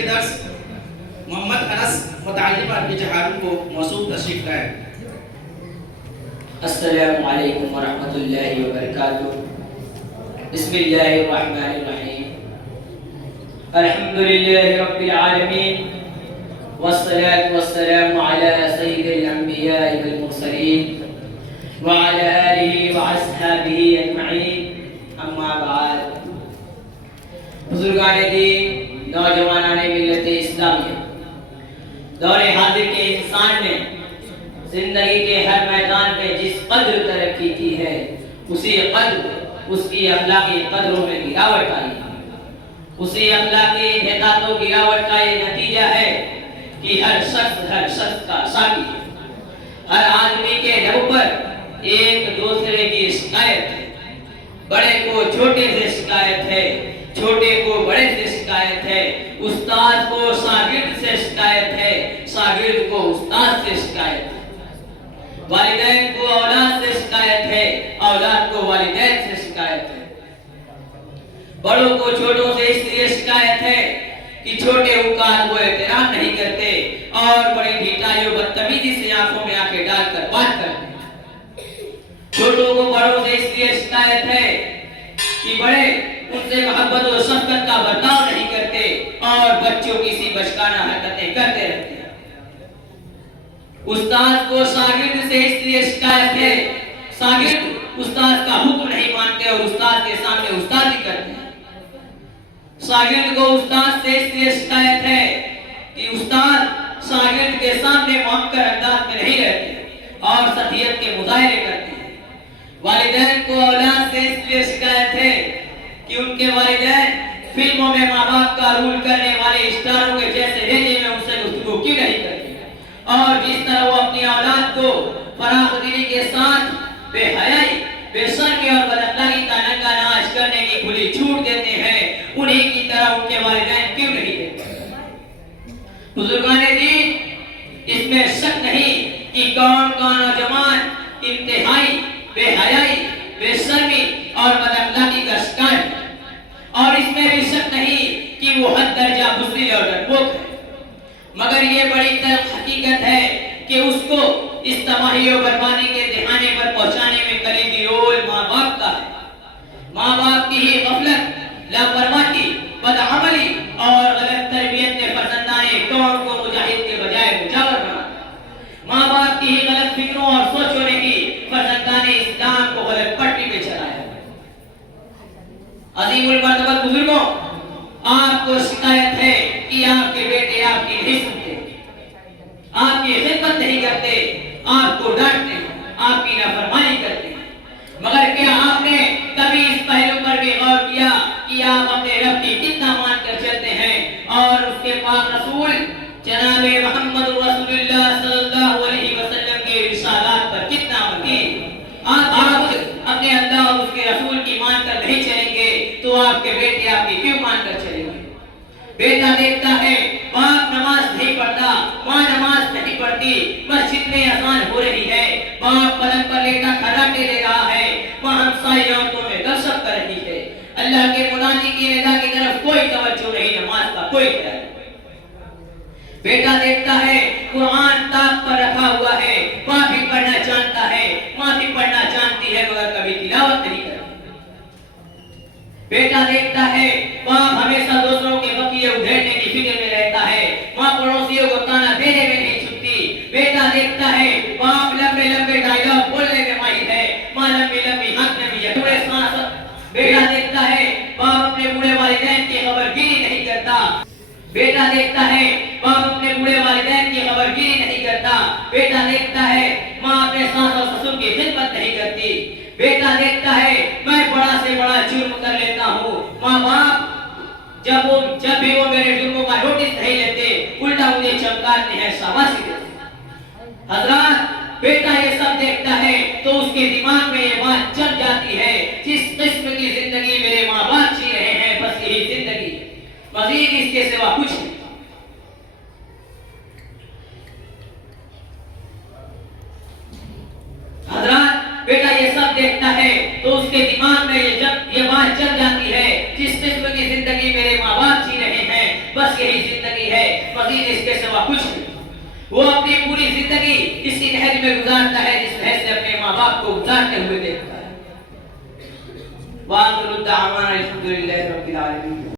کے درس محمد انس متعلمہ بجہاروں کو موصول تشریف لائے۔ السلام علیکم ورحمۃ اللہ وبرکاتہ۔ بسم اللہ الرحمن الرحیم۔ الحمدللہ رب العالمین والصلاة والسلام علی سید الانبیاء والمرسلین وعلی آلہ واصحابہ اجمعین، اما بعد۔ بزرگان دین، نوجوانان ملت اسلامیہ، دور حاضر کے انسان نے زندگی کے ہر میدان میں جس قدر ترقی کی ہے، اسی قدر اس کی اخلاقی قدروں میں گراوٹ آئی ہے۔ اسی اخلاقی انحطاط و گراوٹ کا یہ نتیجہ ہے کہ ہر شخص کا ساتھی ہے۔ ہر آدمی کے لب پر ایک دوسرے کی شکایت ہے۔ بڑے کو چھوٹے سے شکایت ہے، چھوٹے کو بڑے سے شکایت ہے، استاد کو شاگرد سے شکایت ہے، شاگرد کو استاد سے شکایت ہے، والدین کو اولاد سے شکایت ہے، اولاد کو والدین سے شکایت ہے۔ بڑوں کو چھوٹوں سے اس لیے شکایت ہے کہ چھوٹے اوقات کو احترام نہیں کرتے اور بڑی ڈھیٹائی و بدتمیزی سے آنکھوں میں آنکھیں ڈال کر بات کرتے ہیں۔ چھوٹوں کو بڑوں سے اس لیے شکایت ہے کہ بڑے ان سے محبت و شفقت کا برتاؤ نہیں کرتے اور بچوں کی سی بچکانہ حرکتیں کرتے رہتے ہیں۔ استاد کو شاگرد سے اس لیے شکایت ہے، شاگرد استاد کا حکم نہیں مانتے اور استاد کے سامنے استادی کرتے ہیں۔ شاگرد کو استاد سے اس لیے شکایت ہے کہ استاد شاگرد کے سامنے معکر انداز میں نہیں رہتے اور سطحیت کے مظاہرے کرتے ہیں۔ والدین کو اولاد سے اس لیے شکایت ہے کہ ان کے والدین فلموں میں ماں باپ کا رول کرنے والے اسٹاروں کے جیسے لہجے میں ان سے گفتگو کیوں نہیں کرتے اور جس طرح وہ اپنی اولاد کو فراخ دلی کے ساتھ بے حیائی، بے شرمی اور بد اخلاقی کا ننگا ناچ کرنے کی کھلی چھوٹ دیتے ہیں، انہیں کی طرح ان کے والدین کیوں نہیں دیتے؟ بزرگان دین، اس میں شک نہیں کہ کون کون نوجوان انتہائی بے حیائی، بے شرمی اور بد اخلاقی کا شکار ہے، اور اس میں بھی شک نہیں کہ وہ حد درجہ بزدل اور ڈرپوک ہے، مگر یہ بڑی تلخ حقیقت ہے کہ اس کو اس تباہی و بربادی کے دہانے پر پہنچانے میں کلیدی رول ماں باپ کا ہے۔ ماں باپ کی ہی غفلت، لاپرواہی، بدعملی اور غلط تربیت نے فرزندان قوم کو مجاہد کے بجائے مجاور بنا دیا۔ ماں باپ کی ہی غلط فکروں اور سوچوں نے ہی فرزندان اسلام کو غلط پٹی پہ چلایا۔ عظیم المرتبہ بزرگوں، آپ کو شکایت ہے کہ آپ کے بیٹے آپ کی نہیں سنتے، آپ کی خدمت نہیں کرتے، آپ کو ڈانٹتے ہیں، آپ کی نافرمانی کرتے ہیں، مگر کیا آپ نے کبھی اس پہلو پر بھی غور کیا کہ آپ اپنے رب کی کتنا مان کر چلتے ہیں اور اس کے پاک رسول جناب محمد رسول اللہ صلی اللہ علیہ وسلم کے ارشادات پر کتنا عمل؟ آپ اپنے اللہ اور اس کے رسول کی مان کر نہیں چلیں گے تو آپ کے بیٹے آپ کی کیوں مان کر چلیں گے؟ بیٹا دیکھتا ہے باپ نماز نہیں پڑھتا، ماں نماز نہیں پڑھتی، مسجد میں اذان ہو رہی ہے، باپ پلنگ پر لیٹا کھراٹے لے رہا ہے، ماں ہمسائے عورتوں میں گپشپ کر رہی ہے، اللہ کے منادی کی ندا کی طرف کوئی توجہ نہیں، نماز کا کوئی خیال نہیں۔ بیٹا دیکھتا ہے قرآن طاق پر رکھا ہوا ہے، باپ بھی پڑھنا جانتا ہے، ماں بھی پڑھنا جانتی ہے، مگر کبھی تلاوت نہیں کرتی۔ بیٹا دیکھتا ہے باپ ہمیشہ دوسروں کے بقیے ادھیڑنے کی فکر میں رہتا ہے، ماں پڑوسیوں کو تانا دینے میں نہیں چھپتی۔ بیٹا دیکھتا ہے باپ لمبے لمبے ڈائلاگ بولنے میں ماہر ہے، ماں لمبی لمبی ہنسنے میں یتوڑے سانس۔ بیٹا دیکھتا ہے باپ اپنے بوڑھے والدین کی خبر گیری نہیں کرتا، بیٹا دیکھتا ہے باپ اپنے بوڑھے والدین کی خبر گیری نہیں کرتا، بیٹا دیکھتا ہے ماں اپنے ساس اور سسر کی خدمت نہیں کرتی، بیٹا دیکھتا ہے میں بڑا سے بڑا جرم کر لیتا ہوں، ماں باپ جب بھی وہ میرے جرموں کا نوٹس نہیں لیتے الٹا مجھے چمکاتے ہیں، شاباشی دیتے ہیں۔ حضرات، بیٹا یہ سب دیکھتا ہے تو اس کے دماغ میں یہ بات چل جاتی ہے جس قسم کی زندگی میرے ماں باپ جی رہے ہیں بس یہی زندگی ہے، مزید اس کے سوا کچھ نہیں۔ حضرات، بیٹا یہ سب دیکھتا ہے تو اس کے دماغ میں یہ بات چل جاتی ہے جس قسم کی زندگی میرے ماں باپ جی رہے ہیں بس بس یہی زندگی ہے، مزید اس کے سوا کچھ نہیں۔ وہ اپنی پوری زندگی اسی نہج میں گزارتا ہے جس نہج سے اپنے ماں باپ کو گزارتے ہوئے دیکھتا ہے۔ وآخر دعوانا الحمدللہ رب العالمین۔